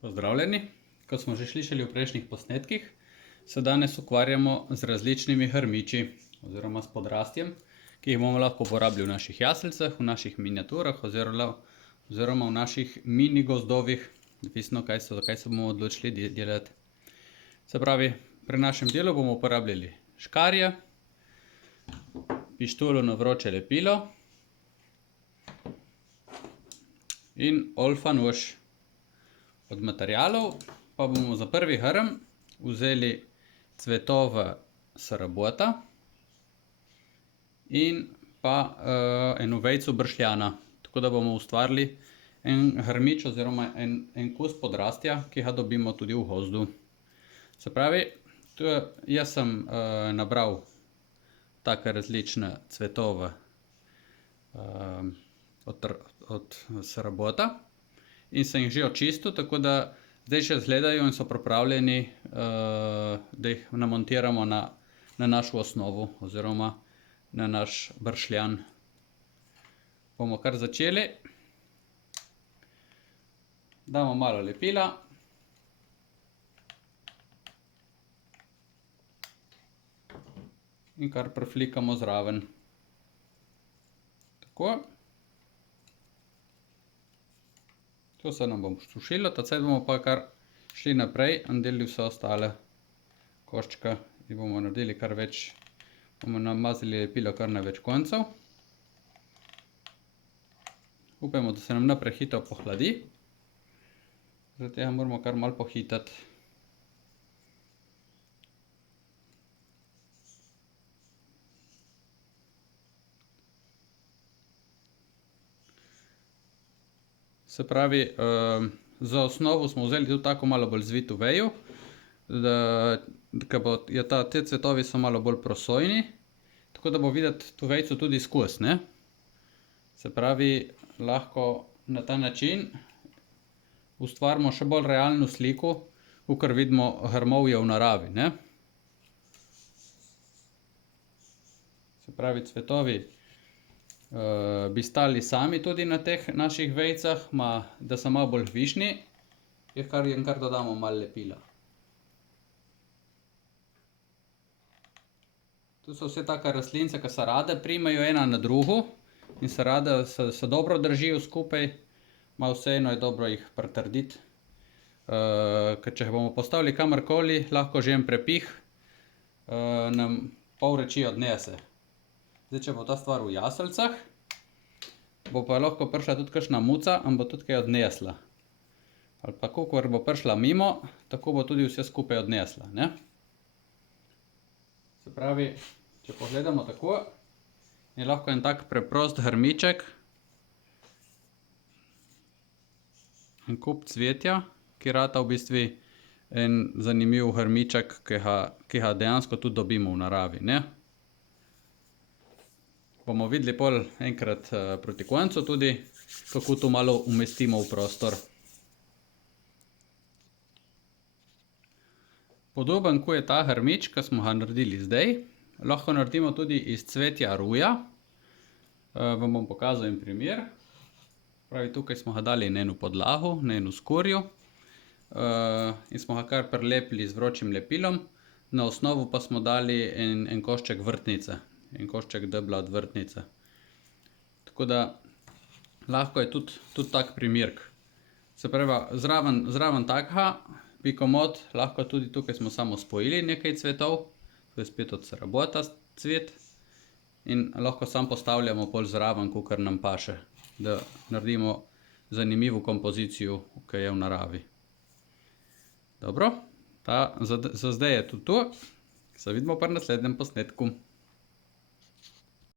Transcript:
Pozdravljeni! Kot smo že slišali v prejšnjih posnetkih, se danes ukvarjamo z različnimi hrmiči oziroma s podrastjem, ki jih bomo lahko uporabili v naših jaseljcah, v naših miniaturah oziroma v naših mini gozdovih, odvisno zakaj se bomo odločili delati. Se pravi, pri našem delu bomo uporabljali škarje, pištolo na vroče lepilo in olfa nož. Od materialov pa bomo za prvi hrm vzeli cvetove srabota in pa eno vejico bršljana. Tako da bomo ustvarili en hrmič oziroma en kos podrastja, ki ga dobimo tudi v gozdu. Se pravi, jaz sem nabral take različne cvetove od srabota in sem jih že očistil, tako da zdaj še izgledajo in so pripravljeni, da jih namontiramo na našo osnovo oziroma na naš bršljan. Bomo kar začeli. Damo malo lepila. In kar priflikamo zraven. Tako. To se nam bo sušilo, tacet bomo pa kar šli naprej in delali vse ostale koščke in bomo naredili kar več, bomo namazali lepilo kar na več koncev. Upajmo, da se nam ne prehitro pohladi, zaradi tega moramo kar malo pohitati. Se pravi, za osnovo smo vzeli tudi tako malo bolj zvito vejo, te cvetovi so malo bolj prosojni, tako da bo videti to vejico tudi skozi, ne. Se pravi, lahko na ta način ustvarimo še bolj realno sliko, kakor vidimo grmovje v naravi, ne. Se pravi, cvetovi bi stali sami tudi na teh naših vejicah, da so malo bolj višni, jim kar dodamo malo lepila. To so vse take rastlince, ki se rade primejo ena na drugo in se dobro držijo skupaj. Malo vseeno je dobro jih pritrditi, ker če jih bomo postavili kamorkoli, lahko že en prepih nam pol reči odnese. Zdaj, če bo ta stvar v jaseljcah, bo pa lahko prišla tudi kakšna muca in bo tudi kaj odnesla. Ali pa kakor bo prišla mimo, tako bo tudi vse skupaj odnesla, ne. Se pravi, če pogledamo tako, je lahko en tak preprost grmiček, en kup cvetja, ki rata v bistvu en zanimiv grmiček, ki ga dejansko tudi dobimo v naravi, ne. Bomo videli pol enkrat proti koncu tudi, kako to malo umestimo v prostor. Podoben, ko je ta grmič, ki smo ga naredili zdaj, lahko naredimo tudi iz cvetja ruja. Vam bom pokazal en primer. Pravi, tukaj smo ga dali na eno podlago, na eno skorjo, in smo ga kar prilepili z vročim lepilom, na osnovo pa smo dali en košček vrtnice. En košček debla od vrtnice. Tako da lahko je tudi tak primerk. Se pravi, zraven takega bi komot lahko tudi tukaj smo samo spojili nekaj cvetov, to je spet od srabota cvet, in lahko samo postavljamo pol zraven, kakor nam paše, da naredimo zanimivo kompozicijo, ki je v naravi. Dobro, za zdaj je tudi to. Se vidimo pri naslednjem posnetku.